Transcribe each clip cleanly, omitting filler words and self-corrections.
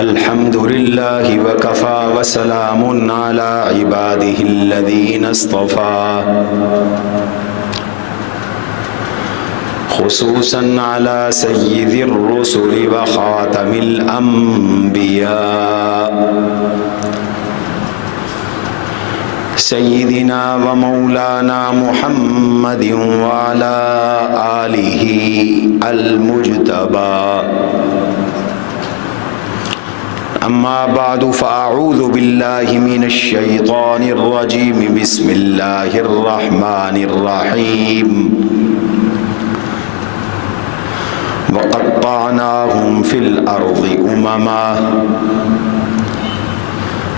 الحمد لله وكفى وسلام على عباده الذين اصطفى خصوصا على سيد الرسل وخاتم الأنبياء سيدنا ومولانا محمد وعلى آله المجتبى أما بعد فأعوذ بالله من الشيطان الرجيم بسم الله الرحمن الرحيم وقطعناهم في الأرض أمما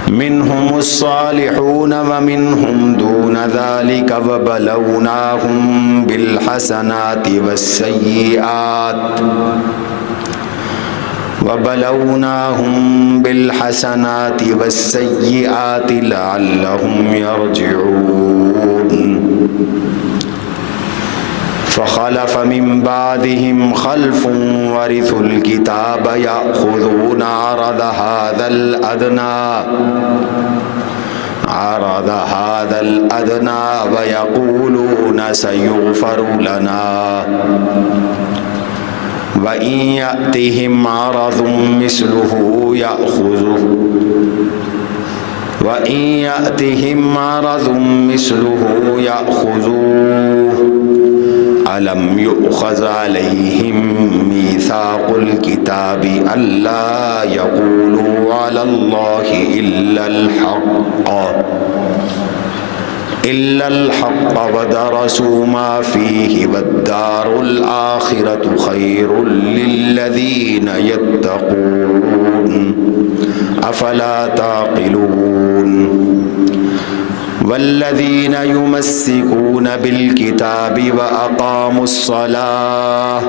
منهم الصالحون ومنهم دون ذلك وبلوناهم بالحسنات والسيئات لعلهم يرجعون فخلف من بعدهم خلف ورثوا الكتاب يأخذون عرض هذا الأدنى ويقولون سيغفر لنا وإن يأتهم عرض مثله يأخذوه ألم يؤخذ عليهم ميثاق الكتاب ألا يقولوا على الله إلا الحق ودرسوا ما فيه والدار الآخرة خير للذين يتقون أفلا تعقلون والذين يمسكون بالكتاب وأقاموا الصلاة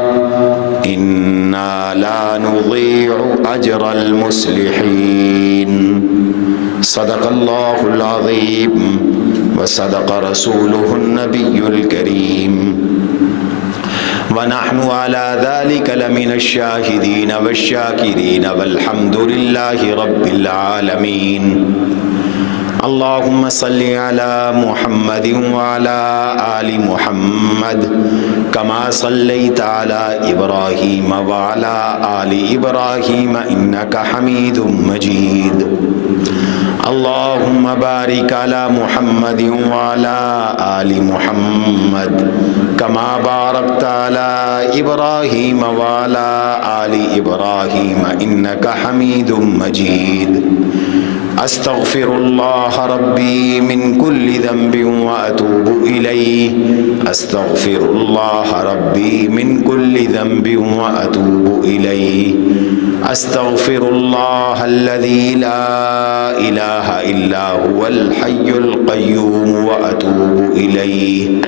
إنا لا نضيع أجر المصلحين صدق الله العظيم وصدق رسوله النبي الكريم ونحن على ذلك لمن الشاهدين والشاكرين والحمد لله رب العالمين اللهم صل على محمد وعلى آل محمد كما صليت على إبراهيم وعلى آل إبراهيم إنك حميد مجيد اللهم بارك على محمد وعلى آل محمد كما باركت على إبراهيم وعلى آل إبراهيم إنك حميد مجيد أستغفر الله ربي من كل ذنب وأتوب إليه أستغفر الله ربي من كل ذنب وأتوب إليه أستغفر الله الذي لا إله إلا هو الحي القيوم وأتوب إليه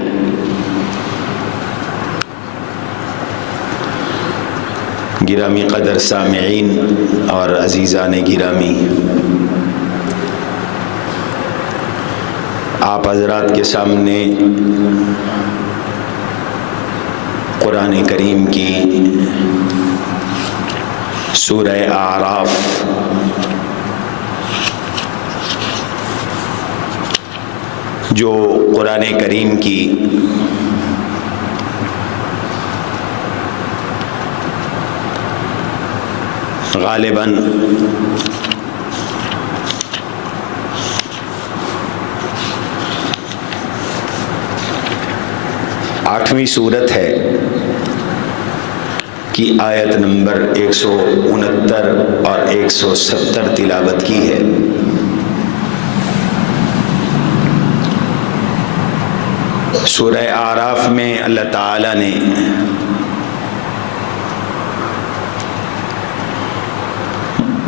گرامی قدر سامعین اور عزیزان گرامی، آپ حضرات کے سامنے قرآن کریم کی سورہ اعراف جو قرآن کریم کی غالباً 8ویں سورت ہے کی آیت نمبر 169 اور 170 تلاوت کی ہے۔ سورہ اعراف میں اللہ تعالیٰ نے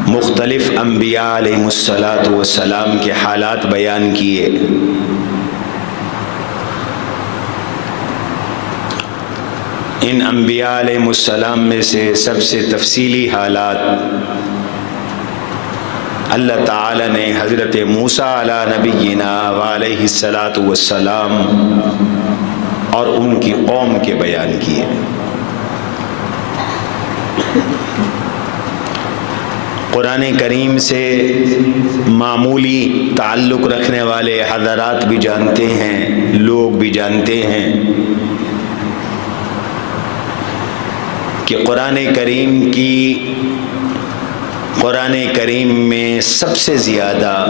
مختلف انبیاء علیہ السلام کے حالات بیان کیے۔ ان انبیاء علیہ السلام میں سے سب سے تفصیلی حالات اللہ تعالی نے حضرت موسیٰ علی نبینا علیہ السلام اور ان کی قوم کے بیان کیے۔ قرآن کریم سے معمولی تعلق رکھنے والے حضرات بھی جانتے ہیں، لوگ بھی جانتے ہیں کہ قرآن کریم میں سب سے زیادہ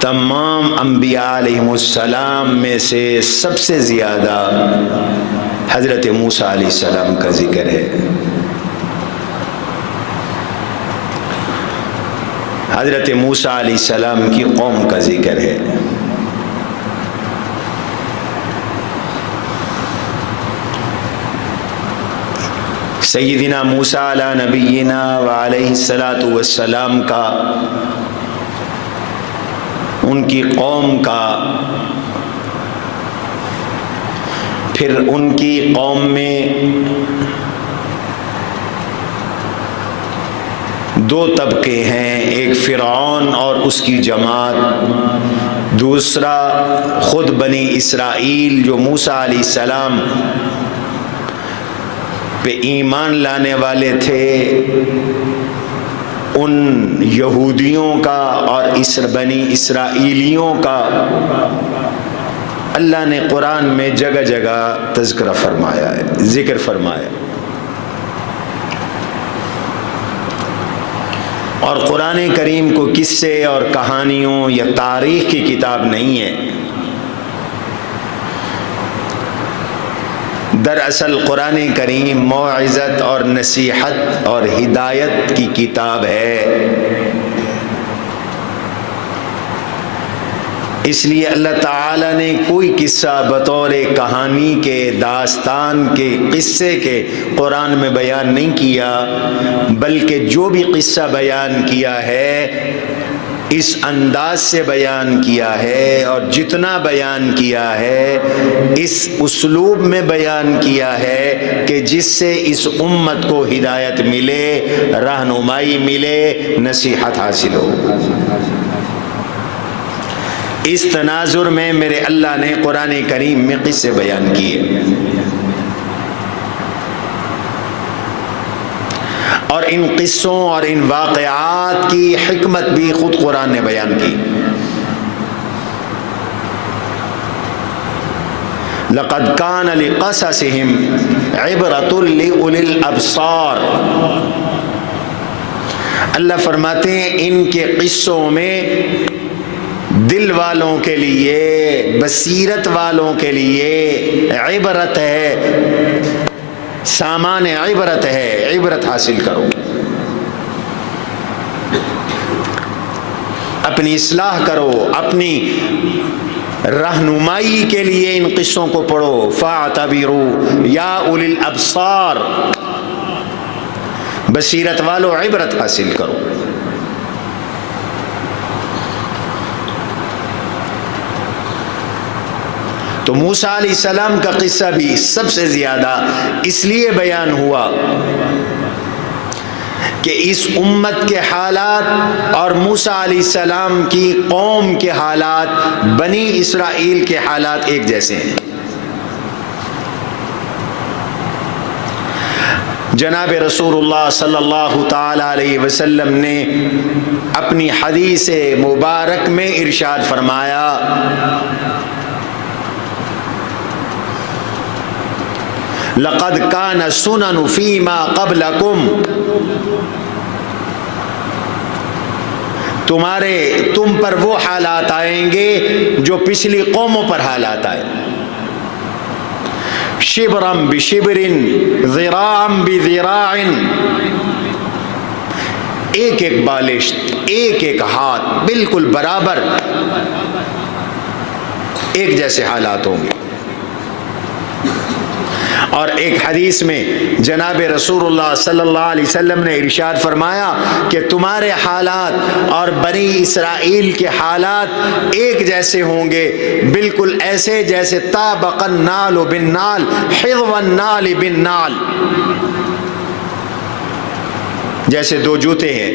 تمام انبیاء علیہم السلام میں سے سب سے زیادہ حضرت موسیٰ علیہ السلام کا ذکر ہے۔ حضرت موسیٰ علیہ السلام کی قوم کا ذکر ہے۔ سیدنا موسیٰ علی نبینا وعلیہ الصلاۃ والسلام کا، ان کی قوم کا، پھر ان کی قوم میں دو طبقے ہیں، ایک فرعون اور اس کی جماعت، دوسرا خود بنی اسرائیل جو موسیٰ علیہ السلام پہ ایمان لانے والے تھے، ان یہودیوں کا اور بنی اسرائیلیوں کا اللہ نے قرآن میں جگہ جگہ تذکرہ فرمایا ہے، ذکر فرمایا۔ اور قرآن کریم کو قصے اور کہانیوں یا تاریخ کی کتاب نہیں ہے، دراصل قرآن کریم موعظت اور نصیحت اور ہدایت کی کتاب ہے۔ اس لیے اللہ تعالیٰ نے کوئی قصہ بطور کہانی کے، داستان کے، قصے کے قرآن میں بیان نہیں کیا، بلکہ جو بھی قصہ بیان کیا ہے اس انداز سے بیان کیا ہے، اور جتنا بیان کیا ہے اس اسلوب میں بیان کیا ہے کہ جس سے اس امت کو ہدایت ملے، رہنمائی ملے، نصیحت حاصل ہو۔ اس تناظر میں میرے اللہ نے قرآن کریم میں قصے بیان کیے، اور ان قصوں اور ان واقعات کی حکمت بھی خود قرآن نے بیان کی۔ لقد كان لقصصهم عبرة لأولي الأبصار، اللہ فرماتے ہیں ان کے قصوں میں دل والوں کے لیے، بصیرت والوں کے لیے عبرت ہے، سامان عبرت ہے، عبرت حاصل کرو، اپنی اصلاح کرو، اپنی رہنمائی کے لیے ان قصوں کو پڑھو۔ فاعتبروا یا اولی الابصار، بصیرت والو عبرت حاصل کرو۔ تو موسیٰ علیہ السلام کا قصہ بھی سب سے زیادہ اس لیے بیان ہوا کہ اس امت کے حالات اور موسیٰ علیہ السلام کی قوم کے حالات، بنی اسرائیل کے حالات ایک جیسے ہیں۔ جناب رسول اللہ صلی اللہ تعالی علیہ وسلم نے اپنی حدیث مبارک میں ارشاد فرمایا، لقد كان سنن فيما قبلكم، تم پر وہ حالات آئیں گے جو پچھلی قوموں پر حالات آئے، شبرا بشبر ذراعا بذراع، ایک ایک بالشت، ایک ایک ہاتھ بالکل برابر، ایک جیسے حالات ہوں گے۔ اور ایک حدیث میں جناب رسول اللہ صلی اللہ علیہ وسلم نے ارشاد فرمایا کہ تمہارے حالات اور بنی اسرائیل کے حالات ایک جیسے ہوں گے، بالکل ایسے جیسے طابق النال بالنال حذو النال بالنال، جیسے دو جوتے ہیں،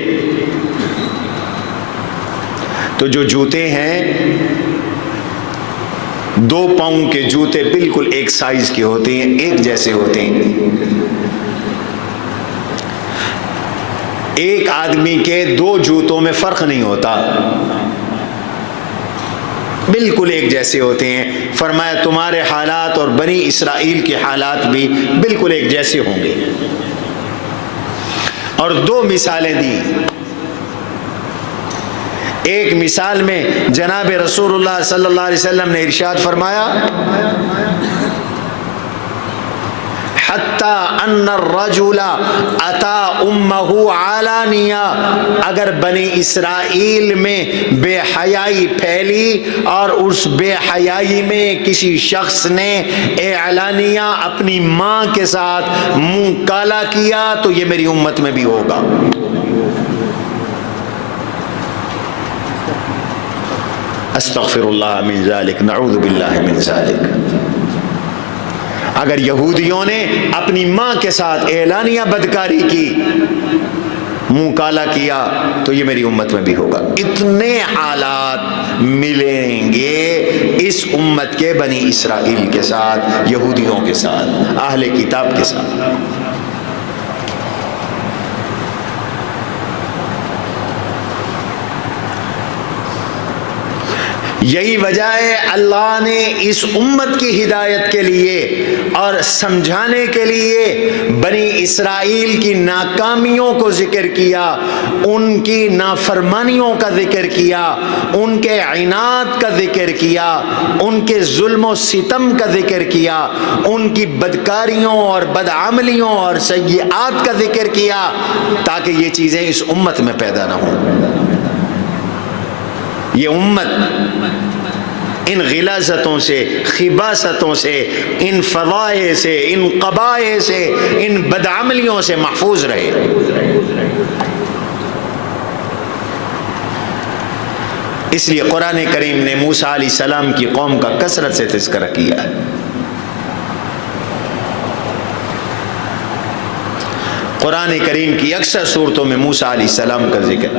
تو جو جوتے ہیں دو پاؤں کے جوتے بالکل ایک سائز کے ہوتے ہیں، ایک جیسے ہوتے ہیں۔ ایک آدمی کے دو جوتوں میں فرق نہیں ہوتا، بالکل ایک جیسے ہوتے ہیں۔ فرمایا تمہارے حالات اور بنی اسرائیل کے حالات بھی بالکل ایک جیسے ہوں گے، اور دو مثالیں دی۔ ایک مثال میں جناب رسول اللہ صلی اللہ علیہ وسلم نے ارشاد فرمایا حتی ان الرجل اتا امہ علانیہ، اگر بنی اسرائیل میں بے حیائی پھیلی اور اس بے حیائی میں کسی شخص نے اعلانیہ اپنی ماں کے ساتھ منہ کالا کیا تو یہ میری امت میں بھی ہوگا۔ استغفر اللہ من ذالک، نعوذ باللہ من ذالک۔ اگر یہودیوں نے اپنی ماں کے ساتھ اعلانیہ بدکاری کی، منہ کالا کیا، تو یہ میری امت میں بھی ہوگا۔ اتنے حالات ملیں گے اس امت کے بنی اسرائیل کے ساتھ، یہودیوں کے ساتھ، اہل کتاب کے ساتھ۔ یہی وجہ ہے اللہ نے اس امت کی ہدایت کے لیے اور سمجھانے کے لیے بنی اسرائیل کی ناکامیوں کو ذکر کیا، ان کی نافرمانیوں کا ذکر کیا، ان کے عناد کا ذکر کیا، ان کے ظلم و ستم کا ذکر کیا، ان کی بدکاریوں اور بدعملیوں اور سیئات کا ذکر کیا، تاکہ یہ چیزیں اس امت میں پیدا نہ ہوں۔ یہ امت ان غلاظتوں سے، خباثتوں سے، ان فضائح سے، ان قبائح سے، ان بدعملیوں سے محفوظ رہے۔ اس لیے قرآن کریم نے موسیٰ علیہ السلام کی قوم کا کثرت سے تذکرہ کیا ہے۔ قرآن کریم کی اکثر صورتوں میں موسیٰ علیہ السلام کا ذکر،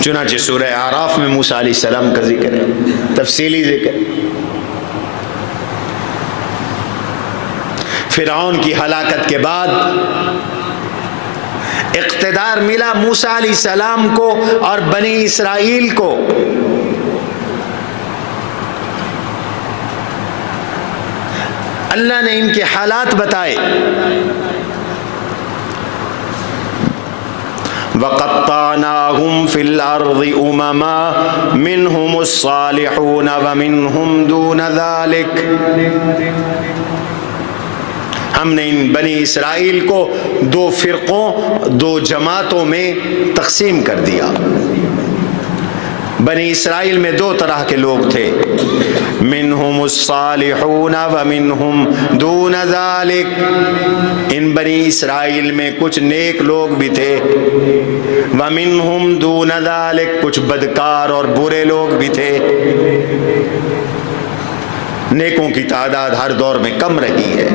چنانچہ سورہ اعراف میں موسیٰ علیہ السلام کا ذکر ہے، تفصیلی ذکر۔ فرعون کی ہلاکت کے بعد اقتدار ملا موسیٰ علیہ السلام کو اور بنی اسرائیل کو، اللہ نے ان کے حالات بتائے۔ وَقَطَّعْنَاهُمْ فِي الْأَرْضِ أُمَمًا مِّنْهُمُ الصَّالِحُونَ وَمِنْهُمْ دُونَ ذَلِكَ، ہم نے ان بنی اسرائیل کو دو فرقوں، دو جماعتوں میں تقسیم کر دیا۔ بنی اسرائیل میں دو طرح کے لوگ تھے، منہم الصالحون ومنہم دون ذالک، ان بنی اسرائیل میں کچھ نیک لوگ بھی تھے، ومنہم دون ذالک، کچھ بدکار اور برے لوگ بھی تھے۔ نیکوں کی تعداد ہر دور میں کم رہی ہے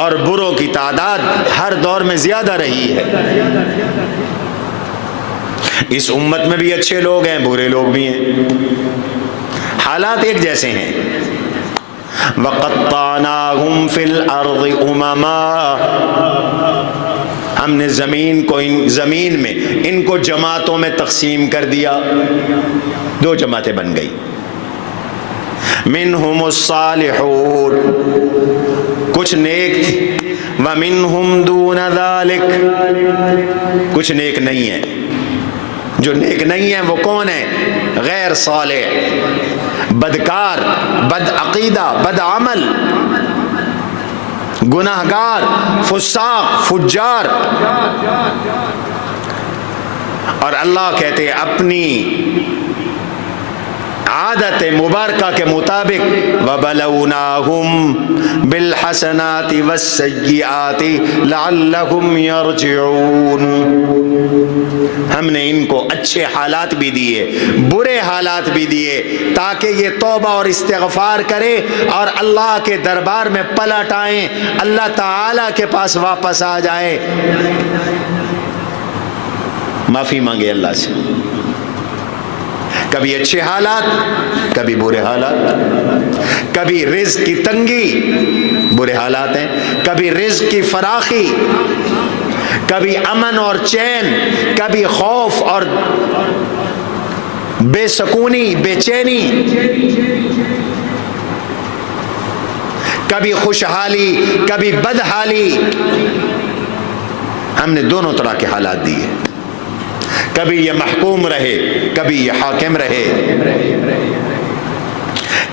اور بروں کی تعداد ہر دور میں زیادہ رہی ہے۔ اس امت میں بھی اچھے لوگ ہیں، برے لوگ بھی ہیں، حالات ایک جیسے ہیں۔ وَقَطَّعْنَاهُمْ فِي الْأَرْضِ أُمَمًا، ہم نے زمین میں ان کو جماعتوں میں تقسیم کر دیا، دو جماعتیں بن گئی۔ منہم الصالحون، کچھ نیک تھے، ومنہم دون ذالک، کچھ نیک نہیں ہیں۔ جو نیک نہیں ہیں وہ کون ہیں؟ غیر صالح، بدکار، بد عقیدہ، بد عمل، گناہگار، فساق، فجار۔ اور اللہ کہتے ہیں اپنی عادت مبارکہ کے مطابق وَبَلَوْنَاهُمْ بِالْحَسَنَاتِ وَالسَّيِّئَاتِ لَعَلَّهُمْ يَرْجِعُونَ، ہم نے ان کو اچھے حالات بھی دیے، برے حالات بھی دیے، تاکہ یہ توبہ اور استغفار کرے اور اللہ کے دربار میں پلٹ آئیں، اللہ تعالی کے پاس واپس آ جائے، معافی مانگے اللہ سے۔ کبھی اچھے حالات، کبھی برے حالات، کبھی رزق کی تنگی، برے حالات ہیں، کبھی رزق کی فراخی، کبھی امن اور چین، کبھی خوف اور بے سکونی، بے چینی، کبھی خوشحالی، کبھی بدحالی۔ ہم نے دونوں طرح کے حالات دیے، کبھی یہ محکوم رہے، کبھی یہ حاکم رہے،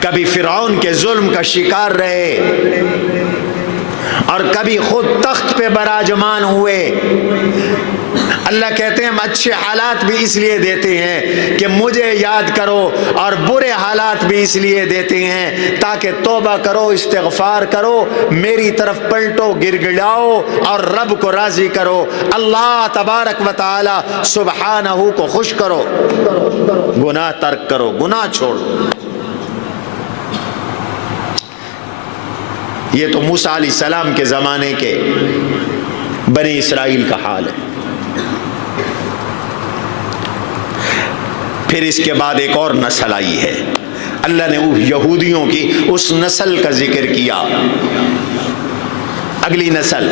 کبھی فرعون کے ظلم کا شکار رہے، اور کبھی خود تخت پہ براجمان ہوئے۔ اللہ کہتے ہیں ہم اچھے حالات بھی اس لیے دیتے ہیں کہ مجھے یاد کرو، اور برے حالات بھی اس لیے دیتے ہیں تاکہ توبہ کرو، استغفار کرو، میری طرف پلٹو، گر گڑاؤ اور رب کو راضی کرو، اللہ تبارک و تعالی سبحانہ کو خوش کرو، گناہ ترک کرو، گناہ چھوڑو۔ یہ تو موسیٰ علیہ السلام کے زمانے کے بنی اسرائیل کا حال ہے۔ پھر اس کے بعد ایک اور نسل آئی ہے، اللہ نے یہودیوں کی اس نسل کا ذکر کیا۔ اگلی نسل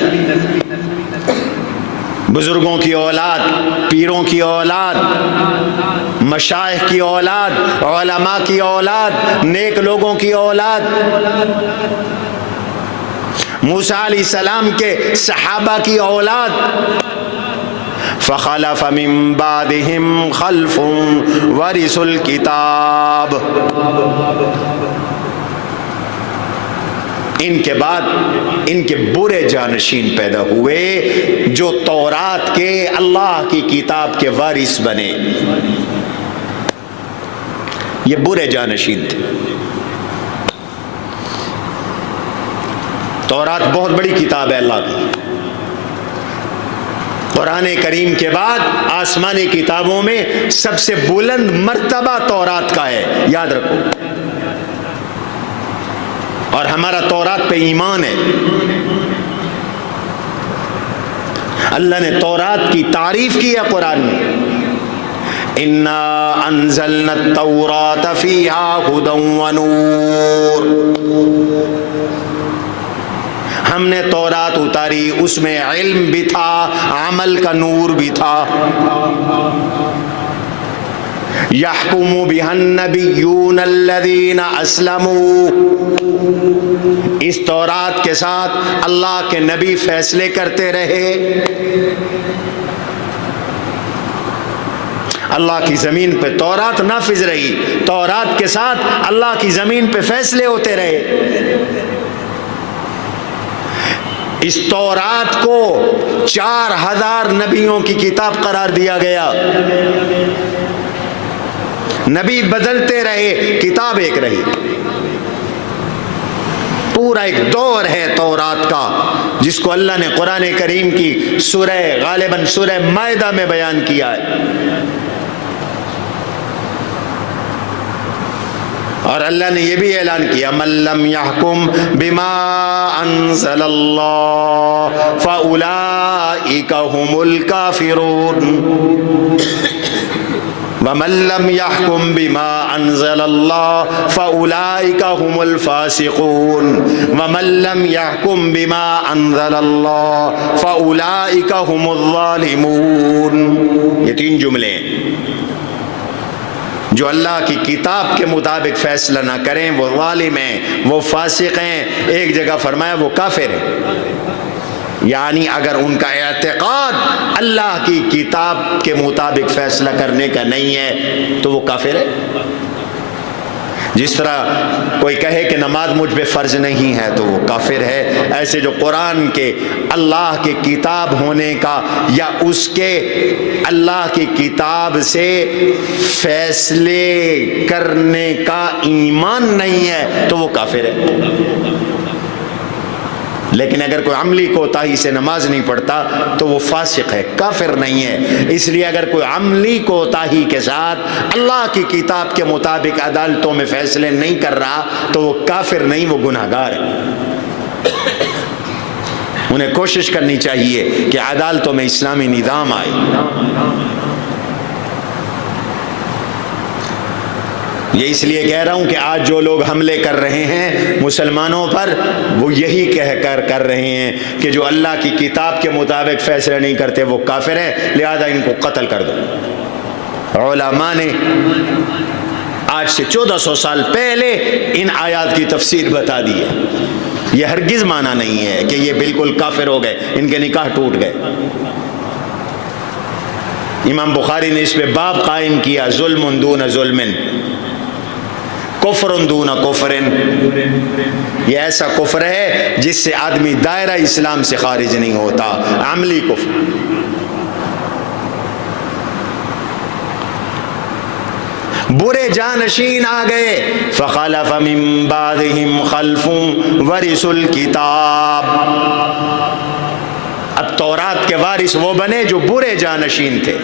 بزرگوں کی اولاد، پیروں کی اولاد، مشائخ کی اولاد، علماء کی اولاد، نیک لوگوں کی اولاد، موسیٰ علیہ السلام کے صحابہ کی اولاد۔ فخلف من بعدهم خلف ورثوا الکتاب، ان کے بعد ان کے برے جانشین پیدا ہوئے جو تورات کے، اللہ کی کتاب کے وارث بنے۔ یہ برے جانشین تھے۔ تورات بہت بڑی کتاب ہے اللہ کی، قرآن کریم کے بعد آسمانی کتابوں میں سب سے بلند مرتبہ تورات کا ہے، یاد رکھو۔ اور ہمارا تورات پہ ایمان ہے۔ اللہ نے تورات کی تعریف کی ہے قرآن میں، اِنَّا أَنزَلْنَا التَّوْرَاةَ فِيهَا هُدًى وَنُورٌ، ہم نے تورات اتاری، اس میں علم بھی تھا، عمل کا نور بھی تھا۔ یحکم بہا النبیون الذین اسلموا، اس تورات کے ساتھ اللہ کے نبی فیصلے کرتے رہے۔ اللہ کی زمین پہ تورات نافذ رہی، تورات کے ساتھ اللہ کی زمین پہ فیصلے ہوتے رہے۔ اس تورات کو 4000 نبیوں کی کتاب قرار دیا گیا۔ نبی بدلتے رہے، کتاب ایک رہی۔ پورا ایک دور ہے تورات کا جس کو اللہ نے قرآن کریم کی سورہ، غالباً سورہ مائدہ میں بیان کیا ہے۔ اور اللہ نے یہ بھی اعلان کیا، من لم يحكم بما انزل اللہ فاولئک هم الکافرون ومن لم يحكم بما انزل اللہ فاولئک هم الفاسقون ومن لم يحكم بما انزل اللہ فاولئک هم الظالمون۔ یہ 3 جملے ہیں۔ جو اللہ کی کتاب کے مطابق فیصلہ نہ کریں وہ ظالم ہیں، وہ فاسق ہیں۔ ایک جگہ فرمایا وہ کافر ہیں، یعنی اگر ان کا اعتقاد اللہ کی کتاب کے مطابق فیصلہ کرنے کا نہیں ہے تو وہ کافر ہے۔ جس طرح کوئی کہے کہ نماز مجھ پہ فرض نہیں ہے تو وہ کافر ہے، ایسے جو قرآن کے اللہ کی کتاب ہونے کا یا اس کے اللہ کی کتاب سے فیصلے کرنے کا ایمان نہیں ہے تو وہ کافر ہے۔ لیکن اگر کوئی عملی کوتاہی سے نماز نہیں پڑھتا تو وہ فاسق ہے، کافر نہیں ہے۔ اس لیے اگر کوئی عملی کوتاہی کے ساتھ اللہ کی کتاب کے مطابق عدالتوں میں فیصلے نہیں کر رہا تو وہ کافر نہیں، وہ گناہگار ہے۔ انہیں کوشش کرنی چاہیے کہ عدالتوں میں اسلامی نظام آئے۔ یہ اس لیے کہہ رہا ہوں کہ آج جو لوگ حملے کر رہے ہیں مسلمانوں پر، وہ یہی کہہ کر کر رہے ہیں کہ جو اللہ کی کتاب کے مطابق فیصلہ نہیں کرتے وہ کافر ہیں، لہذا ان کو قتل کر دو۔ علماء نے آج سے 1400 سال پہلے ان آیات کی تفسیر بتا دی ہے۔ یہ ہرگز مانا نہیں ہے کہ یہ بالکل کافر ہو گئے، ان کے نکاح ٹوٹ گئے۔ امام بخاری نے اس پہ باب قائم کیا، ظلم دون ظلم، کفر دون کفر۔ یہ ایسا کفر ہے جس سے آدمی دائرہ اسلام سے خارج نہیں ہوتا، عملی کفر۔ برے جانشین آ گئے، فخلف من بعدہم خلف ورثوا الکتاب۔ اب تورات کے وارث وہ بنے جو برے جانشین تھے۔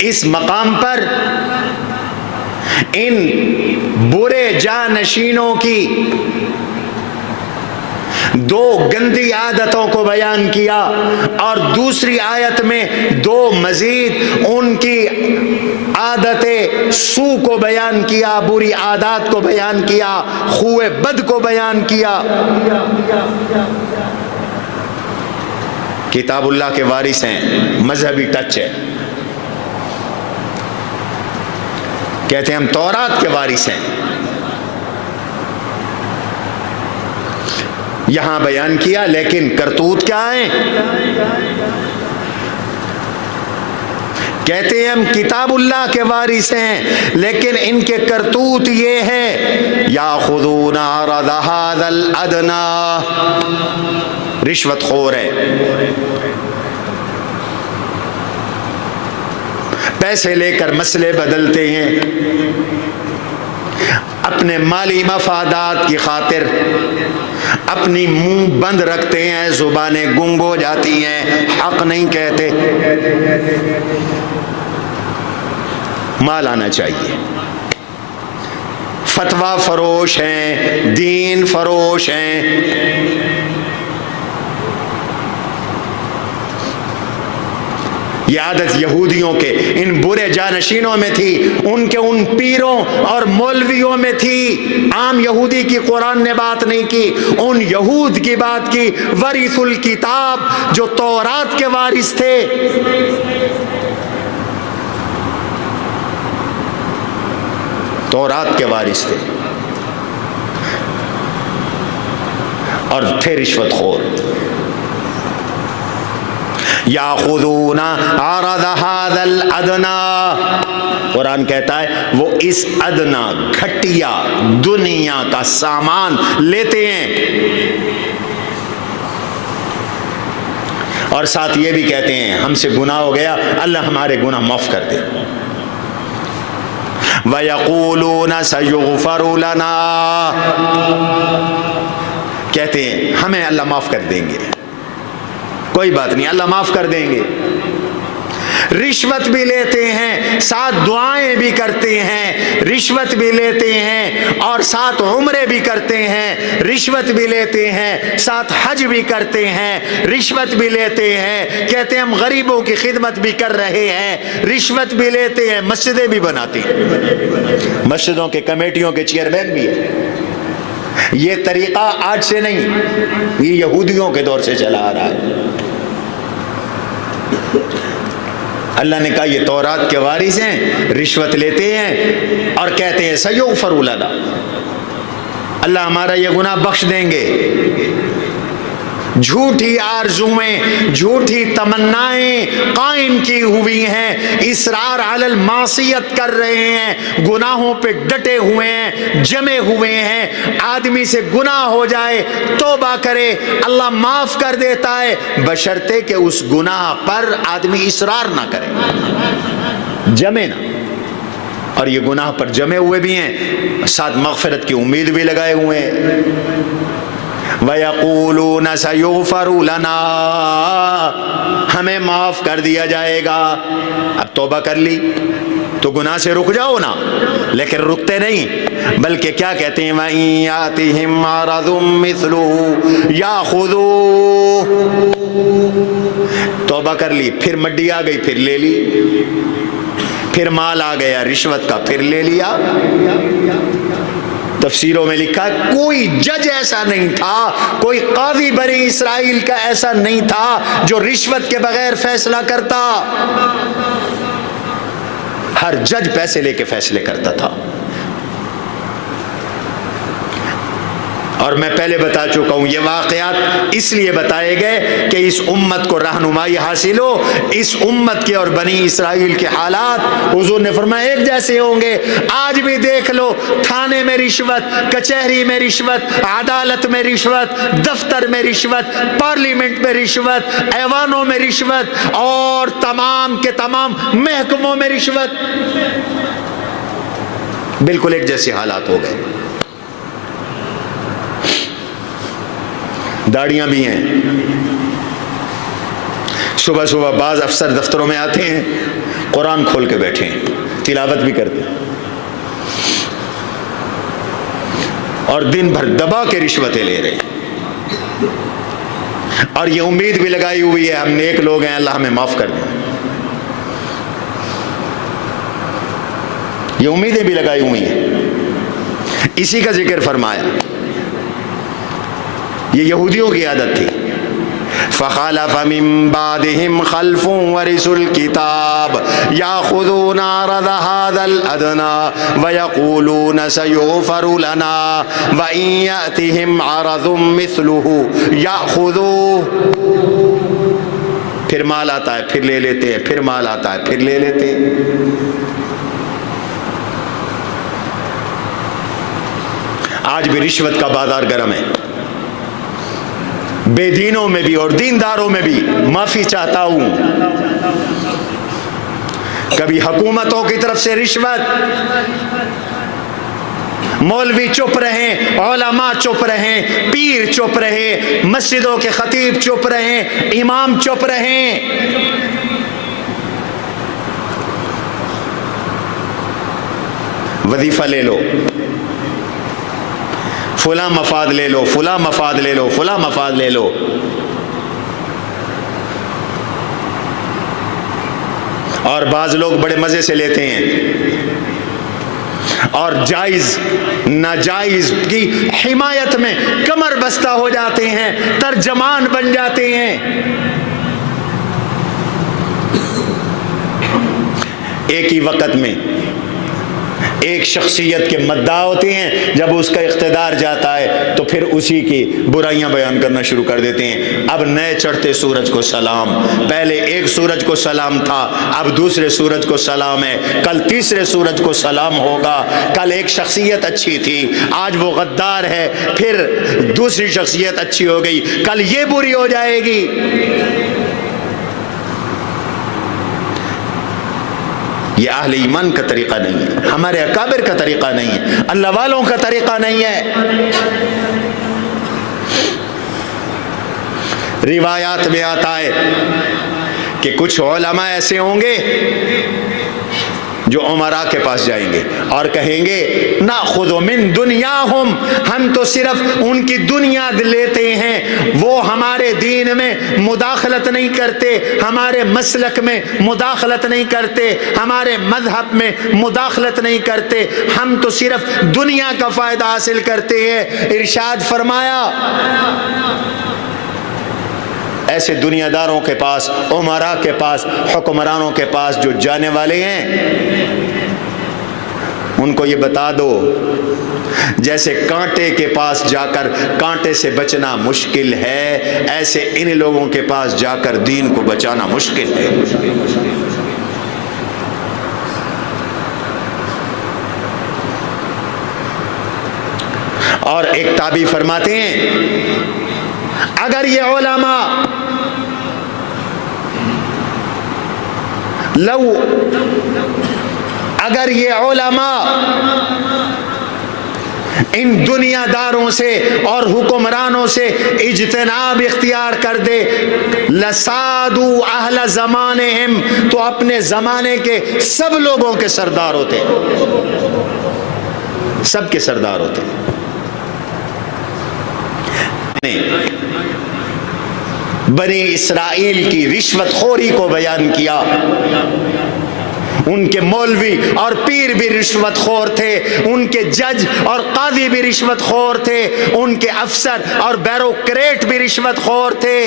اس مقام پر ان برے جانشینوں کی دو گندی عادتوں کو بیان کیا، اور دوسری آیت میں دو مزید ان کی عادت سو کو بیان کیا، بری عادات کو بیان کیا، خوئے بد کو بیان کیا۔ کتاب اللہ کے وارث ہیں، مذہبی ٹچ ہے، کہتے ہیں ہم تورات کے وارث ہیں۔ یہاں بیان کیا، لیکن کرتوت کیا ہیں؟ کہتے ہیں ہم کتاب اللہ کے وارث ہیں، لیکن ان کے کرتوت یہ ہے، یاخذون عرض ھذا الادنی، رشوت خور ہے، پیسے لے کر مسئلے بدلتے ہیں، اپنے مالی مفادات کی خاطر اپنی منہ بند رکھتے ہیں، زبانیں گنگ ہو جاتی ہیں، حق نہیں کہتے۔ مال آنا چاہیے، فتویٰ فروش ہیں، دین فروش ہیں۔ یہ عادت یہودیوں کے ان برے جانشینوں میں تھی، ان کے ان پیروں اور مولویوں میں تھی۔ عام یہودی کی قرآن نے بات نہیں کی، ان یہود کی بات کی، ورث الکتاب، جو تورات کے وارث تھے۔ تورات کے وارث تھے اور تھے رشوت خور۔ یاخذون عرض ھذا الادنی، قرآن کہتا ہے وہ اس ادنا، گھٹیا دنیا کا سامان لیتے ہیں، اور ساتھ یہ بھی کہتے ہیں ہم سے گناہ ہو گیا، اللہ ہمارے گناہ معاف کر دے۔ وَيَقُولُونَ سَيُغْفَرُ لَنَا، کہتے ہیں ہمیں اللہ معاف کر دیں گے، کوئی بات نہیں، اللہ معاف کر دیں گے۔ رشوت بھی لیتے ہیں، ساتھ دعائیں بھی کرتے ہیں، رشوت بھی لیتے ہیں اور ساتھ عمرے بھی کرتے ہیں، رشوت بھی لیتے ہیں، ساتھ حج بھی کرتے ہیں، رشوت بھی لیتے ہیں، کہتے ہیں ہم غریبوں کی خدمت بھی کر رہے ہیں، رشوت بھی لیتے ہیں، مسجدیں بھی بناتے ہیں، مسجدوں کے کمیٹیوں کے چیئرمین بھی ہیں۔ یہ طریقہ آج سے نہیں، یہ یہودیوں کے دور سے چلا آ رہا ہے۔ اللہ نے کہا یہ تورات کے وارث ہیں، رشوت لیتے ہیں اور کہتے ہیں سیغفر لنا، اللہ ہمارا یہ گناہ بخش دیں گے۔ جھوٹی آرزویں، جھوٹی تمنائیں قائم کی ہوئی ہیں، اصرار علی المعصیت کر رہے ہیں، گناہوں پہ ڈٹے ہوئے ہیں، جمے ہوئے ہیں۔ آدمی سے گناہ ہو جائے، توبہ کرے، اللہ معاف کر دیتا ہے، بشرطے کہ اس گناہ پر آدمی اصرار نہ کرے، جمے نہ۔ اور یہ گناہ پر جمے ہوئے بھی ہیں، ساتھ مغفرت کی امید بھی لگائے ہوئے ہیں۔ وَيَقُولُونَ سَيُغْفَرُ لَنَا، ہمیں معاف کر دیا جائے گا۔ اب توبہ کر لی تو گناہ سے رک جاؤ نا، لیکن رکتے نہیں، بلکہ کیا کہتے ہیں وَإِن يَأْتِهِمْ مَرَضٌ مِثْلُهُ يَأْخُذُوهُ، توبہ کر لی، پھر مڈی آ گئی، پھر لے لی۔ پھر مال آ گیا رشوت کا، پھر لے لیا۔ تفسیروں میں لکھا ہے کوئی جج ایسا نہیں تھا، کوئی قاضی بنی اسرائیل کا ایسا نہیں تھا جو رشوت کے بغیر فیصلہ کرتا۔ ہر جج پیسے لے کے فیصلے کرتا تھا۔ اور میں پہلے بتا چکا ہوں یہ واقعات اس لیے بتائے گئے کہ اس امت کو رہنمائی حاصل ہو۔ اس امت کے اور بنی اسرائیل کے حالات حضور نے فرمایا ایک جیسے ہوں گے۔ آج بھی دیکھ لو، تھانے میں رشوت، کچہری میں رشوت، عدالت میں رشوت، دفتر میں رشوت، پارلیمنٹ میں رشوت، ایوانوں میں رشوت، اور تمام کے تمام محکموں میں رشوت، بالکل ایک جیسے حالات ہو گئے۔ داڑیاں بھی ہیں، صبح صبح بعض افسر دفتروں میں آتے ہیں، قرآن کھول کے بیٹھے ہیں، تلاوت بھی کرتے ہیں، اور دن بھر دبا کے رشوتیں لے رہے ہیں، اور یہ امید بھی لگائی ہوئی ہے ہم نیک لوگ ہیں، اللہ ہمیں معاف کر دیں۔ یہ امیدیں بھی لگائی ہوئی ہیں۔ اسی کا ذکر فرمایا، یہ یہودیوں کی عادت تھی۔ فخلف من بعدهم خلف ورثوا الكتاب ياخذون عرض هذا الادنى ويقولون سيغفر لنا وان ياتهم عرض مثله ياخذوه۔ پھر مال آتا ہے پھر لے لیتے ہیں، پھر مال آتا ہے پھر لے لیتے ہیں۔ آج بھی رشوت کا بازار گرم ہے، بے دینوں میں بھی اور دینداروں میں بھی۔ معافی چاہتا ہوں، کبھی حکومتوں کی طرف سے رشوت، مولوی چپ رہیں، علماء چپ رہیں، پیر چپ رہے، مسجدوں کے خطیب چپ رہیں، امام چپ رہیں۔ وظیفہ لے لو، فلاں مفاد لے لو، فلاں مفاد لے لو، فلاں مفاد لے لو، اور بعض لوگ بڑے مزے سے لیتے ہیں، اور جائز ناجائز کی حمایت میں کمر بستہ ہو جاتے ہیں، ترجمان بن جاتے ہیں۔ ایک ہی وقت میں ایک شخصیت کے مدعا ہوتے ہیں، جب اس کا اقتدار جاتا ہے تو پھر اسی کی برائیاں بیان کرنا شروع کر دیتے ہیں۔ اب نئے چڑھتے سورج کو سلام، پہلے ایک سورج کو سلام تھا، اب دوسرے سورج کو سلام ہے، کل تیسرے سورج کو سلام ہوگا۔ کل ایک شخصیت اچھی تھی، آج وہ غدار ہے، پھر دوسری شخصیت اچھی ہو گئی، کل یہ بری ہو جائے گی۔ یہ اہل ایمان کا طریقہ نہیں ہے، ہمارے اکابر کا طریقہ نہیں ہے، اللہ والوں کا طریقہ نہیں ہے۔ روایات میں آتا ہے کہ کچھ علماء ایسے ہوں گے جو عمراء کے پاس جائیں گے اور کہیں گے ناخذ من دنیاہم، ہم تو صرف ان کی دنیا لیتے ہیں، وہ ہمارے دین میں مداخلت نہیں کرتے، ہمارے مسلک میں مداخلت نہیں کرتے، ہمارے مذہب میں مداخلت نہیں کرتے، ہم تو صرف دنیا کا فائدہ حاصل کرتے ہیں۔ ارشاد فرمایا ایسے دنیا داروں کے پاس، عمراء کے پاس، حکمرانوں کے پاس جو جانے والے ہیں، ان کو یہ بتا دو جیسے کانٹے کے پاس جا کر کانٹے سے بچنا مشکل ہے، ایسے ان لوگوں کے پاس جا کر دین کو بچانا مشکل ہے۔ اور ایک تابعی فرماتے ہیں اگر یہ علماء اگر یہ علماء ان دنیا داروں سے اور حکمرانوں سے اجتناب اختیار کر دے، لسادو اہل زمانہم، تو اپنے زمانے کے سب لوگوں کے سردار ہوتے، سب کے سردار ہوتے۔ بنی اسرائیل کی رشوت خوری کو بیان کیا، ان کے مولوی اور پیر بھی رشوت خور تھے، ان کے جج اور قاضی بھی رشوت خور تھے، ان کے افسر اور بیوروکریٹ بھی رشوت خور تھے،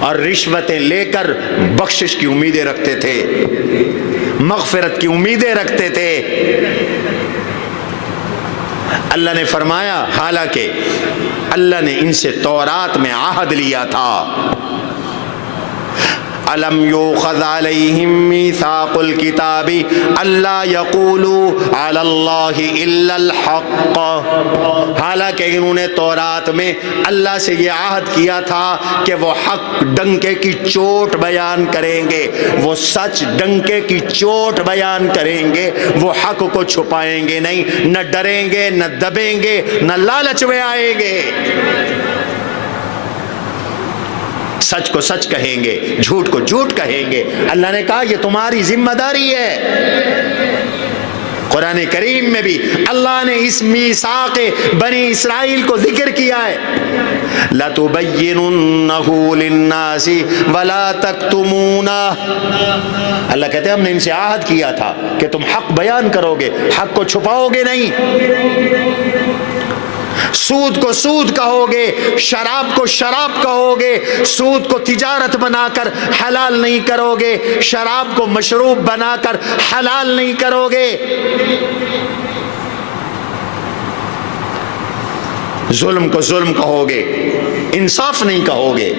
اور رشوتیں لے کر بخشش کی امیدیں رکھتے تھے، مغفرت کی امیدیں رکھتے تھے۔ اللہ نے فرمایا، حالانکہ اللہ نے ان سے تورات میں عہد لیا تھا، أَلَمْ يُؤْخَذْ عَلَيْهِمْ مِيثَاقُ الْكِتَابِ أَلَّا يَقُولُوا عَلَى اللَّهِ إِلَّا الْحَقَّ، حالانکہ انہوں نے تورات میں اللہ سے یہ عہد کیا تھا کہ وہ حق ڈنکے کی چوٹ بیان کریں گے، وہ سچ ڈنکے کی چوٹ بیان کریں گے، وہ حق کو چھپائیں گے نہیں، نہ ڈریں گے، نہ دبیں گے، نہ لالچ میں آئیں گے، سچ کو سچ کہیں گے، جھوٹ کو جھوٹ کہیں گے۔ اللہ نے کہا یہ تمہاری ذمہ داری ہے۔ قرآن کریم میں بھی اللہ نے اس میثاق بنی اسرائیل کو ذکر کیا ہے، لَتُبَيِّنُنَّهُ لِلنَّاسِ وَلَا تَكْتُمُونَهُ، اللہ کہتے ہیں ہم نے ان سے عہد کیا تھا کہ تم حق بیان کرو گے، حق کو چھپاؤ گے نہیں، سود کو سود کہو گے، شراب کو شراب کہو گے، سود کو تجارت بنا کر حلال نہیں کرو گے، شراب کو مشروب بنا کر حلال نہیں کرو گے، ظلم کو ظلم کہو گے، انصاف نہیں کہو گے۔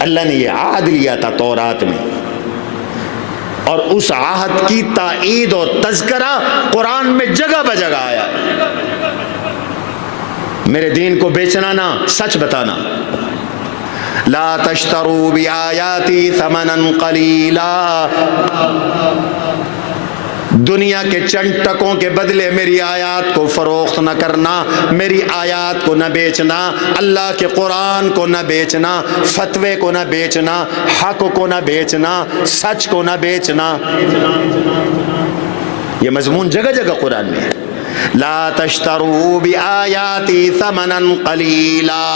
اللہ نے یہ عہد لیا تھا تورات میں، اور اس عہد کی تائید اور تذکرہ قرآن میں جگہ بجگہ آیا۔ میرے دین کو بیچنا نہ، سچ بتانا، لا تشتروا بآیاتی ثمنا قلیلا، دنیا کے چند ٹکوں کے بدلے میری آیات کو فروخت نہ کرنا، میری آیات کو نہ بیچنا، اللہ کے قرآن کو نہ بیچنا، فتوے کو نہ بیچنا، حق کو نہ بیچنا، سچ کو نہ بیچنا۔ یہ مضمون جگہ جگہ قرآن میں ہے، لا تشتروا بآیاتی ثمنا قلیلا۔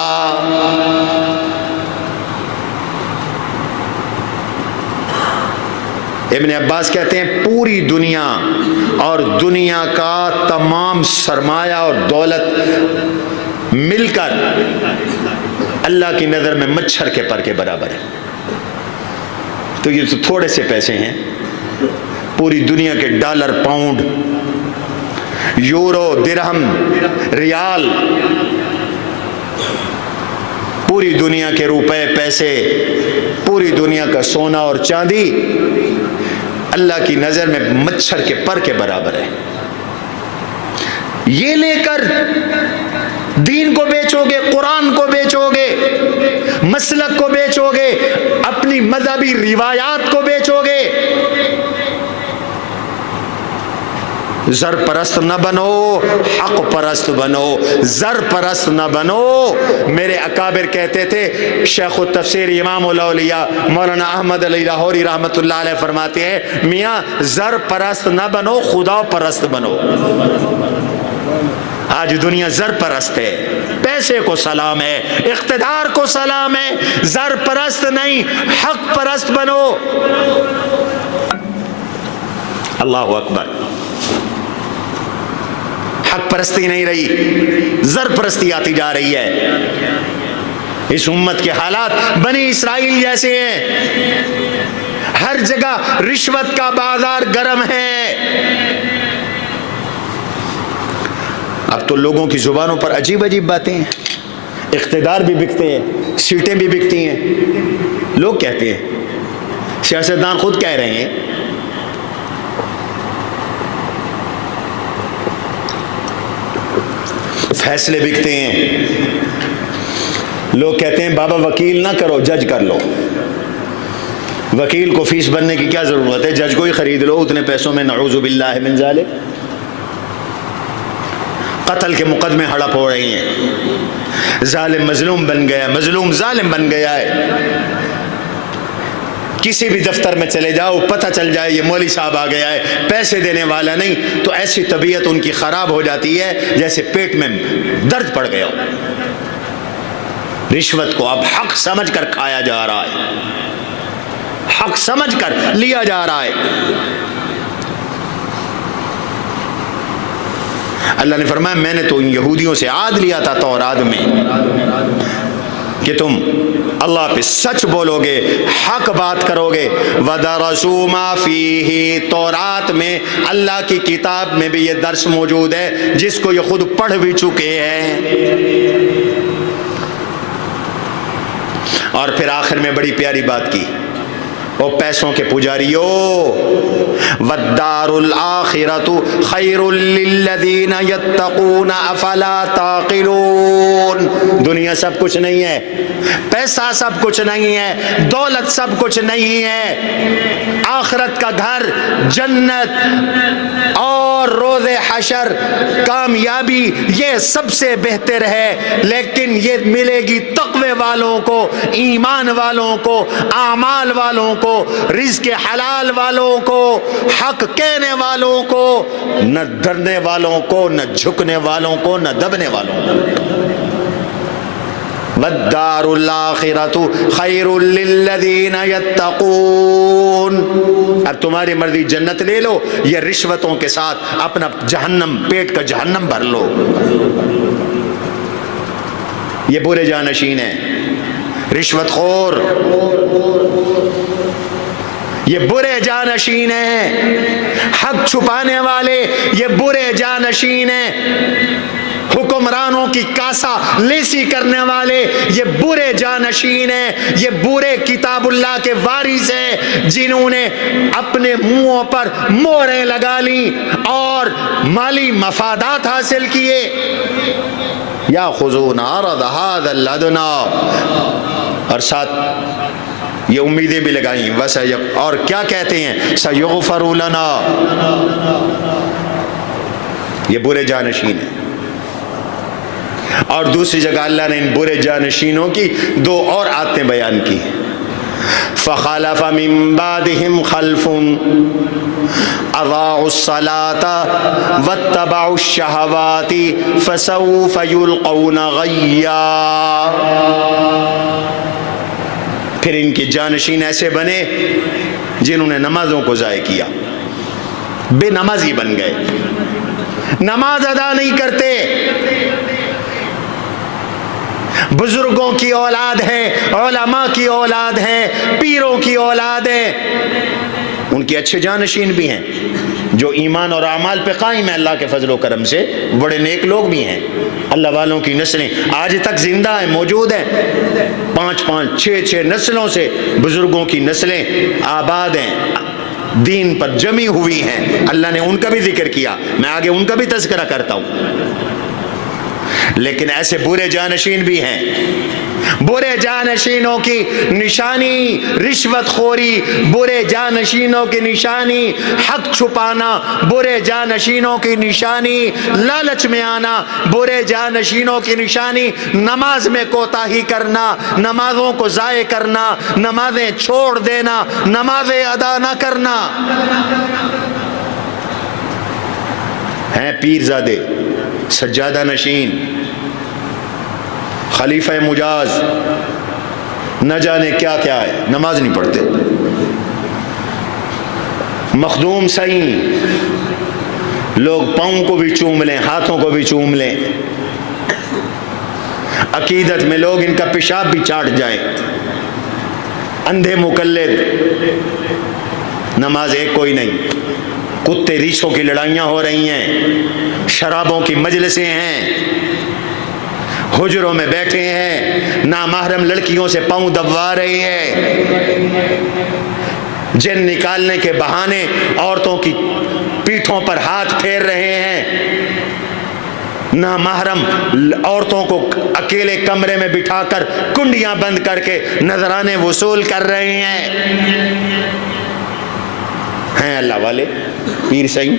ابن عباس کہتے ہیں پوری دنیا اور دنیا کا تمام سرمایہ اور دولت مل کر اللہ کی نظر میں مچھر کے پر کے برابر ہے۔ تو یہ تو تھوڑے سے پیسے ہیں، پوری دنیا کے ڈالر، پاؤنڈ، یورو، درہم، ریال، پوری دنیا کے روپے، پیسے، پوری دنیا کا سونا اور چاندی اللہ کی نظر میں مچھر کے پر کے برابر ہے۔ یہ لے کر دین کو بیچو گے، قرآن کو بیچو گے، مسلک کو بیچو گے، اپنی مذہبی روایات کو بیچو گے۔ زر پرست نہ بنو، حق پرست بنو، زر پرست نہ بنو۔ میرے اکابر کہتے تھے، شیخ التفسیر امام الاولیاء مولانا احمد علی لاہوری رحمت اللہ علیہ فرماتے ہیں، میاں زر پرست نہ بنو، خدا پرست بنو۔ آج دنیا زر پرست ہے، پیسے کو سلام ہے، اقتدار کو سلام ہے، زر پرست نہیں، حق پرست بنو۔ اللہ اکبر۔ حق پرستی نہیں رہی، زر پرستی آتی جا رہی ہے۔ اس امت کے حالات بنی اسرائیل جیسے ہیں، ہر جگہ رشوت کا بازار گرم ہے۔ اب تو لوگوں کی زبانوں پر عجیب عجیب باتیں ہیں، اقتدار بھی بکتے ہیں، سیٹیں بھی بکتی ہیں۔ لوگ کہتے ہیں، سیاستدان خود کہہ رہے ہیں، فیصلے بکتے ہیں۔ لوگ کہتے ہیں بابا وکیل نہ کرو، جج کر لو۔ وکیل کو فیس بننے کی کیا ضرورت ہے، جج کو ہی خرید لو اتنے پیسوں میں، نعوذ باللہ من ذالک۔ قتل کے مقدمے ہڑپ ہو رہی ہیں، ظالم مظلوم بن گیا، مظلوم ظالم بن گیا ہے۔ کسی بھی دفتر میں چلے جاؤ، پتہ چل جائے یہ مولوی صاحب آ گیا ہے، پیسے دینے والا نہیں، تو ایسی طبیعت ان کی خراب ہو جاتی ہے جیسے پیٹ میں درد پڑ گیا ہو۔ رشوت کو اب حق سمجھ کر کھایا جا رہا ہے، حق سمجھ کر لیا جا رہا ہے۔ اللہ نے فرمایا میں نے تو ان یہودیوں سے عہد لیا تھا تورات میں کہ تم اللہ پہ سچ بولو گے، حق بات کرو گے۔ وَدَرَسُوا مَا فِيهِ، تورات میں اللہ کی کتاب میں بھی یہ درس موجود ہے جس کو یہ خود پڑھ بھی چکے ہیں۔ اور پھر آخر میں بڑی پیاری بات کی، او پیسوں کے پجاریوں، وَالدَّارُ الْآخِرَةُ خَيْرٌ لِّلَّذِينَ يَتَّقُونَ أَفَلَا تَعْقِلُونَ۔ دنیا سب کچھ نہیں ہے، پیسہ سب کچھ نہیں ہے، دولت سب کچھ نہیں ہے، آخرت کا گھر جنت اور روز حشر کامیابی یہ سب سے بہتر ہے، لیکن یہ ملے گی تقوی والوں کو، ایمان والوں کو، اعمال والوں کو، رزق حلال والوں کو، حق کہنے والوں کو، نہ ڈرنے والوں کو، نہ جھکنے والوں کو، نہ دبنے والوں کو۔ وَالدَّارُ الْآخِرَةُ خَيْرٌ لِّلَّذِينَ يَتَّقُونَ۔ اب تمہاری مرضی جنت لے لو یا رشوتوں کے ساتھ اپنا جہنم، پیٹ کا جہنم بھر لو۔ یہ برے جانشین ہیں، رشوت خور، یہ برے جانشین ہیں، حق چھپانے والے یہ برے جانشین ہیں، حکمرانوں کی کاسا لیسی کرنے والے یہ برے جانشین ہیں، یہ برے کتاب اللہ کے وارث ہیں جنہوں نے اپنے منہوں پر مہریں لگا لی اور مالی مفادات حاصل کیے۔ یاخذون عرض هذا الادنى، اور ساتھ یہ امیدیں بھی لگائیں، اور کیا کہتے ہیں، سیغفر لنا۔ یہ برے جانشین ہیں۔ اور دوسری جگہ اللہ نے ان برے جانشینوں کی دو اور آیتیں بیان کی، فخلف من بعدهم خلف اضاعوا الصلاة واتبعوا الشهوات فسوف يلقون غیا۔ پھر ان کے جانشین ایسے بنے جنہوں نے نمازوں کو ضائع کیا، بے نمازی بن گئے، نماز ادا نہیں کرتے، بزرگوں کی اولاد ہے، علماء کی اولاد ہے، پیروں کی اولاد ہے، ان کے اچھے جانشین بھی ہیں جو ایمان اور اعمال پہ قائم ہیں، اللہ کے فضل و کرم سے بڑے نیک لوگ بھی ہیں، اللہ والوں کی نسلیں آج تک زندہ ہیں، موجود ہیں، 5 6 نسلوں سے بزرگوں کی نسلیں آباد ہیں، دین پر جمی ہوئی ہیں۔ اللہ نے ان کا بھی ذکر کیا، میں آگے ان کا بھی تذکرہ کرتا ہوں۔ لیکن ایسے برے جانشین بھی ہیں، برے جانشینوں کی نشانی رشوت خوری، برے جانشینوں کی نشانی حق چھپانا، برے جانشینوں کی نشانی لالچ میں آنا، برے جانشینوں کی نشانی نماز میں کوتاہی کرنا، نمازوں کو ضائع کرنا، نمازیں چھوڑ دینا، نمازیں ادا نہ کرنا۔ ہیں پیرزادے، سجادہ نشین، خلیفہ مجاز، نہ جانے کیا کیا ہے، نماز نہیں پڑھتے، مخدوم سائیں، لوگ پاؤں کو بھی چوم لیں، ہاتھوں کو بھی چوم لیں، عقیدت میں لوگ ان کا پیشاب بھی چاٹ جائیں، اندھے مقلد، نماز ایک کوئی نہیں، کتے ریچھوں کی لڑائیاں ہو رہی ہیں، شرابوں کی مجلسیں ہیں، حجروں میں بیٹھے ہیں، نامحرم لڑکیوں سے پاؤں دبوا رہے ہیں، جن نکالنے کے بہانے عورتوں کی پیٹھوں پر ہاتھ پھیر رہے ہیں، نامحرم عورتوں کو اکیلے کمرے میں بٹھا کر کنڈیاں بند کر کے نذرانے وصول کر رہے ہیں اللہ والے پیر سائیں۔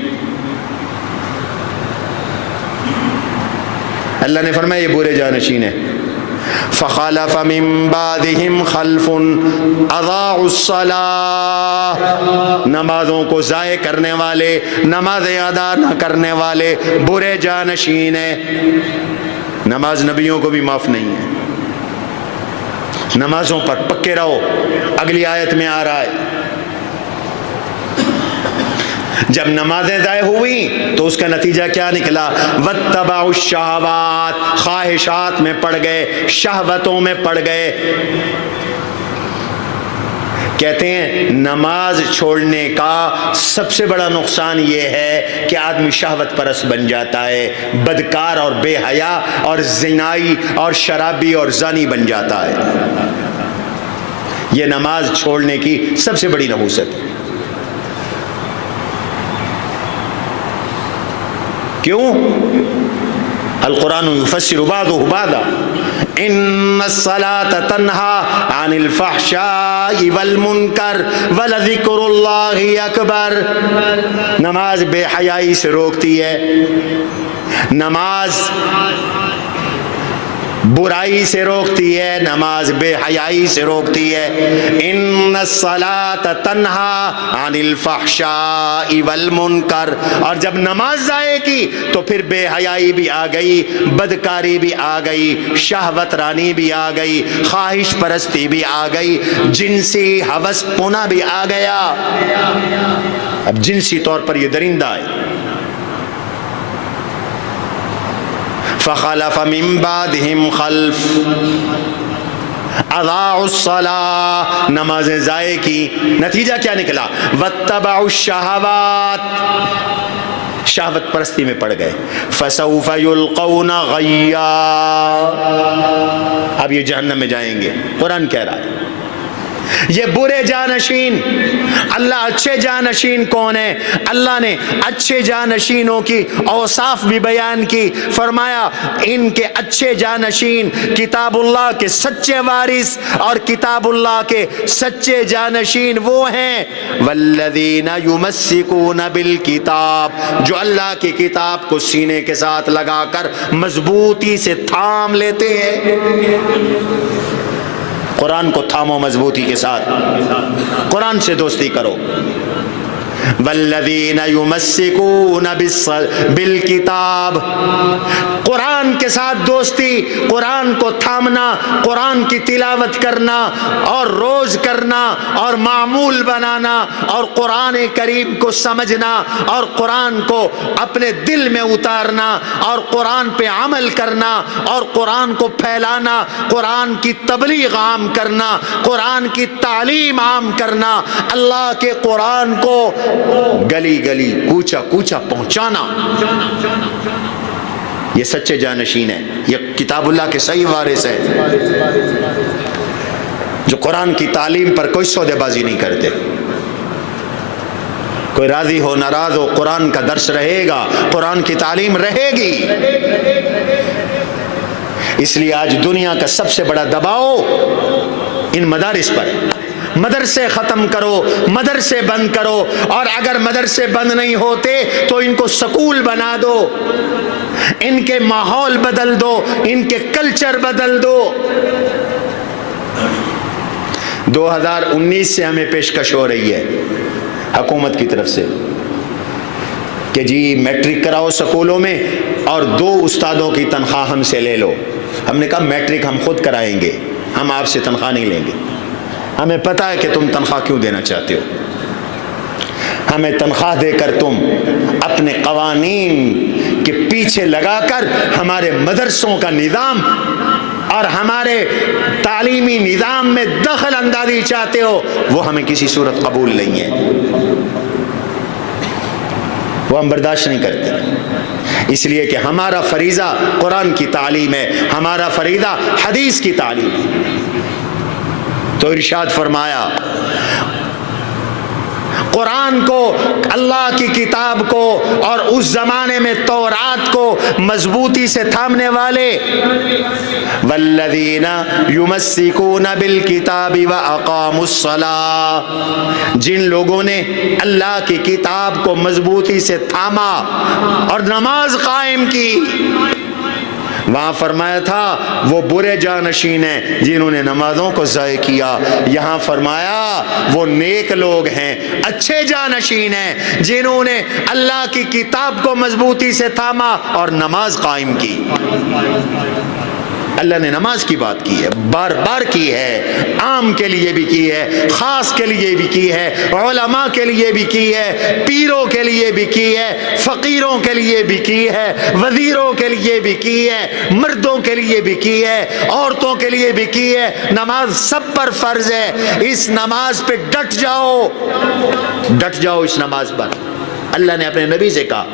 اللہ نے فرمایا یہ برے جانشین ہیں، فخلف من بعدهم خلف اضاعوا الصلاة، نمازوں کو ضائع کرنے والے، نمازیں ادا نہ کرنے والے برے جانشین ہیں۔ نماز نبیوں کو بھی معاف نہیں ہے، نمازوں پر پکے رہو. اگلی آیت میں آ رہا ہے جب نمازیں ضائع ہوئیں تو اس کا نتیجہ کیا نکلا؟ واتبعوا الشہوات، خواہشات میں پڑ گئے، شہوتوں میں پڑ گئے. کہتے ہیں نماز چھوڑنے کا سب سے بڑا نقصان یہ ہے کہ آدمی شہوت پرست بن جاتا ہے، بدکار اور بے حیا اور زنائی اور شرابی اور زانی بن جاتا ہے. یہ نماز چھوڑنے کی سب سے بڑی نحوست ہے. کیوں؟ القرآن یفسر بعضه بعضا ان الصلاة تنہی عن الفحشاء والمنکر ولذکر اللہ اکبر. نماز بے حیائی سے روکتی ہے، نماز برائی سے روکتی ہے، نماز بے حیائی سے روکتی ہے. ان الصلاة تنہی عن الفحشاء والمنکر. اور جب نماز ضائع کی تو پھر بے حیائی بھی آ گئی، بدکاری بھی آ گئی، شہوت رانی بھی آ گئی، خواہش پرستی بھی آ گئی، جنسی ہوس پونا بھی آ گیا. اب جنسی طور پر یہ درندہ ہے. فخلف من بعدهم خلف اضاعوا الصلاة. نمازیں ضائع کی، نتیجہ کیا نکلا؟ واتبعوا الشہوات، شہوت پرستی میں پڑ گئے. فسوف یلقون غیا، اب یہ جہنم میں جائیں گے. قرآن کہہ رہا ہے یہ برے جانشین. اللہ اچھے جانشین کون ہے؟ اللہ نے اچھے جانشینوں کی اوصاف بھی بیان کی. فرمایا ان کے اچھے جانشین کتاب اللہ کے سچے وارث، اور کتاب اللہ کے سچے جانشین وہ ہیں والذین یمسکون بالکتاب، جو اللہ کی کتاب کو سینے کے ساتھ لگا کر مضبوطی سے تھام لیتے ہیں. قرآن کو تھامو مضبوطی کے ساتھ، قرآن سے دوستی کرو. والذین یمسکون بالکتاب، قرآن کے ساتھ دوستی، قرآن کو تھامنا، قرآن کی تلاوت کرنا اور روز کرنا اور معمول بنانا اور قرآن کریم کو سمجھنا اور قرآن کو اپنے دل میں اتارنا اور قرآن پہ عمل کرنا اور قرآن کو پھیلانا، قرآن کی تبلیغ عام کرنا، قرآن کی تعلیم عام کرنا، اللہ کے قرآن کو گلی گلی کوچا کوچا پہنچانا. یہ سچے جانشین ہیں، یہ کتاب اللہ کے صحیح وارث ہیں جو قرآن کی تعلیم پر کوئی سودے بازی نہیں کرتے. کوئی راضی ہو ناراض ہو، قرآن کا درس رہے گا، قرآن کی تعلیم رہے گی. اس لیے آج دنیا کا سب سے بڑا دباؤ ان مدارس پر. مدرسے ختم کرو، مدرسے بند کرو، اور اگر مدرسے بند نہیں ہوتے تو ان کو سکول بنا دو، ان کے ماحول بدل دو، ان کے کلچر بدل دو. 2019 سے ہمیں پیشکش ہو رہی ہے حکومت کی طرف سے کہ جی میٹرک کراؤ سکولوں میں اور 2 استادوں کی تنخواہ ہم سے لے لو. ہم نے کہا میٹرک ہم خود کرائیں گے، ہم آپ سے تنخواہ نہیں لیں گے. ہمیں پتہ ہے کہ تم تنخواہ کیوں دینا چاہتے ہو. ہمیں تنخواہ دے کر تم اپنے قوانین کے پیچھے لگا کر ہمارے مدرسوں کا نظام اور ہمارے تعلیمی نظام میں دخل اندازی چاہتے ہو. وہ ہمیں کسی صورت قبول نہیں ہے، وہ ہم برداشت نہیں کرتے. اس لیے کہ ہمارا فریضہ قرآن کی تعلیم ہے، ہمارا فریضہ حدیث کی تعلیم ہے. تو ارشاد فرمایا قرآن کو، اللہ کی کتاب کو اور اس زمانے میں تورات کو مضبوطی سے تھامنے والے والذین یمسکون بالکتاب واقاموا الصلاۃ، جن لوگوں نے اللہ کی کتاب کو مضبوطی سے تھاما اور نماز قائم کی. وہاں فرمایا تھا وہ برے جانشین ہیں جنہوں نے نمازوں کو ضائع کیا. یہاں فرمایا وہ نیک لوگ ہیں، اچھے جانشین ہیں جنہوں نے اللہ کی کتاب کو مضبوطی سے تھاما اور نماز قائم کی. اللہ نے نماز کی بات کی ہے، بار بار کی ہے، عام کے لیے بھی کی ہے، خاص کے لیے بھی کی ہے، علماء کے لیے بھی کی ہے، پیروں کے لیے بھی کی ہے، فقیروں کے لیے بھی کی ہے، وزیروں کے لیے بھی کی ہے، مردوں کے لیے بھی کی ہے، عورتوں کے لیے بھی کی ہے۔ نماز سب پر فرض ہے، اس نماز پہ ڈٹ جاؤ، ڈٹ جاؤ اس نماز پر۔ اللہ نے اپنے نبی سے کہا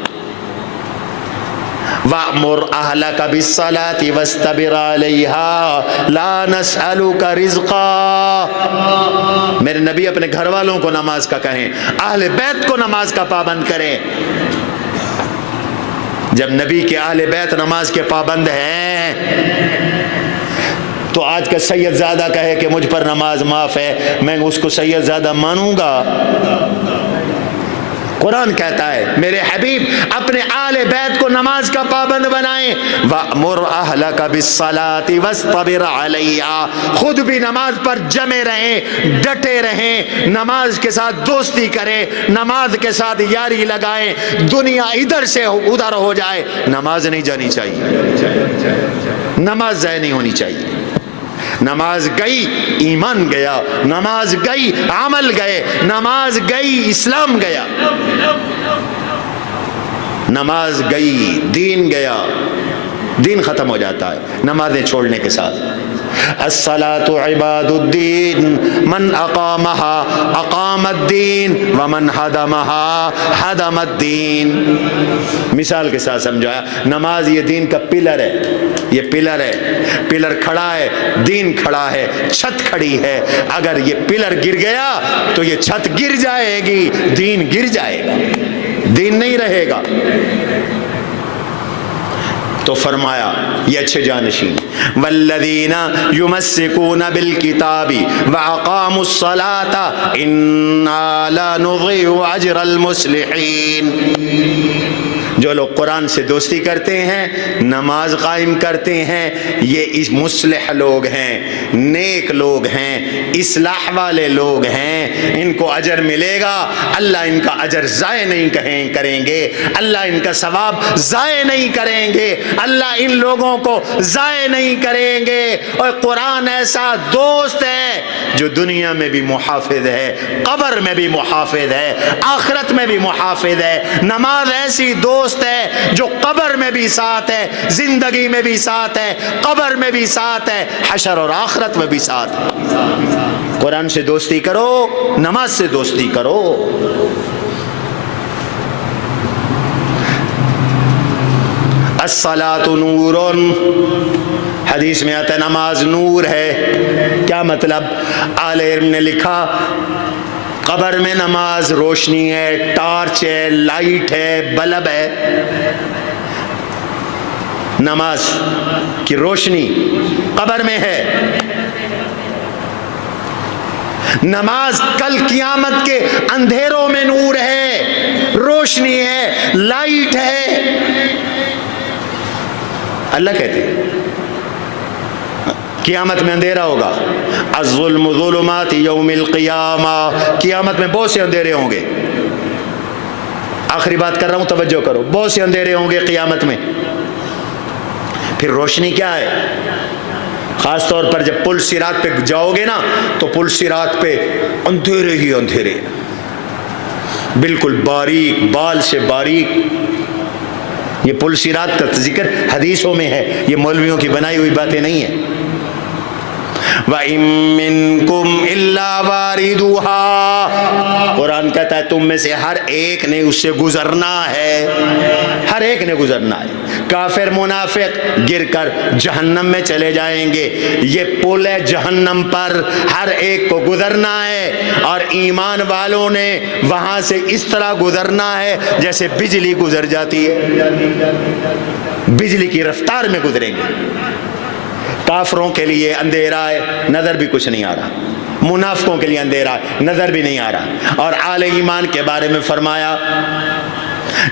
وَأْمُرْ أَهْلَكَ بِالصَّلَاةِ وَاسْتَبِرْ عَلَيْهَا لَا نَسْأَلُكَ رِزْقًا۔ میرے نبی اپنے گھر والوں کو نماز کا کہیں، اہل بیت کو نماز کا پابند کریں۔ جب نبی کے اہل بیت نماز کے پابند ہیں تو آج کا سید زادہ کہے کہ مجھ پر نماز معاف ہے، میں اس کو سید زادہ مانوں گا؟ قرآن کہتا ہے میرے حبیب اپنے آل بیت کو نماز کا پابند بنائیں۔ وَأْمُرْ أَهْلَكَ بِالصَّلَاةِ وَاسْطَبِرْ عَلَيْهَا، خود بھی نماز پر جمے رہیں، ڈٹے رہیں، نماز کے ساتھ دوستی کریں، نماز کے ساتھ یاری لگائیں۔ دنیا ادھر سے ادھر ہو جائے، نماز نہیں جانی چاہیے، نماز ضائع نہیں ہونی چاہیے۔ نماز گئی ایمان گیا، نماز گئی عمل گئے، نماز گئی اسلام گیا، نماز گئی دین گیا، دین ختم ہو جاتا ہے نمازیں چھوڑنے کے ساتھ۔ الصلاة عباد الدین من اقامها اقام الدین ومن هدمها هدم الدین۔ مثال کے ساتھ سمجھایا، نماز یہ دین کا پلر ہے، یہ پلر ہے، پلر کھڑا ہے، دین کھڑا ہے، چھت کھڑی ہے۔ اگر یہ پلر گر گیا تو یہ چھت گر جائے گی، دین گر جائے گا، دین نہیں رہے گا۔ تو فرمایا یہ اچھے جانشین، والذین یمسکون بالکتاب واقاموا الصلاة انا لا نضیع اجر المصلحین۔ جو لوگ قرآن سے دوستی کرتے ہیں، نماز قائم کرتے ہیں، یہ اس مصلح لوگ ہیں، نیک لوگ ہیں، اصلاح والے لوگ ہیں، ان کو اجر ملے گا۔ اللہ ان کا اجر ضائع نہیں کریں گے، اللہ ان کا ثواب ضائع نہیں کریں گے، اللہ ان لوگوں کو ضائع نہیں کریں گے۔ اور قرآن ایسا دوست ہے جو دنیا میں بھی محافظ ہے، قبر میں بھی محافظ ہے، آخرت میں بھی محافظ ہے۔ نماز ایسی دوست ہے جو قبر میں بھی ساتھ ہے، زندگی میں بھی ساتھ ہے، قبر میں بھی ساتھ ہے، حشر اور آخرت میں بھی ساتھ ہے۔ قرآن سے دوستی کرو، نماز سے دوستی کرو۔ الصلاۃ نور، حدیث میں آتا ہے نماز نور ہے۔ کیا مطلب؟ اہل علم نے لکھا قبر میں نماز روشنی ہے، ٹارچ ہے، لائٹ ہے، بلب ہے۔ نماز کی روشنی قبر میں ہے۔ نماز کل قیامت کے اندھیروں میں نور ہے، روشنی ہے، لائٹ ہے۔ اللہ کہتے ہیں قیامت میں اندھیرا ہوگا، الظلم ظلمات یوم القیامہ، قیامت میں بہت سے اندھیرے ہوں گے۔ آخری بات کر رہا ہوں، توجہ کرو، بہت سے اندھیرے ہوں گے قیامت میں۔ پھر روشنی کیا ہے؟ خاص طور پر جب پل صراط پہ جاؤ گے نا تو پل صراط پہ اندھیرے ہی اندھیرے، بالکل باریک، بال سے باریک۔ یہ پل صراط کا ذکر حدیثوں میں ہے، یہ مولویوں کی بنائی ہوئی باتیں نہیں ہیں۔ وَإِن مِّنكُمْ إِلَّا وَارِدُهَا، قرآن کہتا ہے تم میں سے ہر ایک نے اس سے گزرنا ہے، ہر ایک نے گزرنا ہے۔ کافر منافق گر کر جہنم میں چلے جائیں گے، یہ پل ہے جہنم پر، ہر ایک کو گزرنا ہے۔ اور ایمان والوں نے وہاں سے اس طرح گزرنا ہے جیسے بجلی گزر جاتی ہے، بجلی کی رفتار میں گزریں گے۔ کافروں کے لیے اندھیرا ہے، نظر بھی کچھ نہیں آ رہا، منافقوں کے لیے اندھیرا ہے، نظر بھی نہیں آ رہا۔ اور اہل ایمان کے بارے میں فرمایا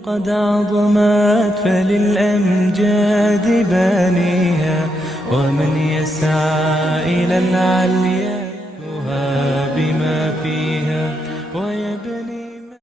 قد عظمت فللأمجاد بانيها ومن يسعى إلى العليا بما فيها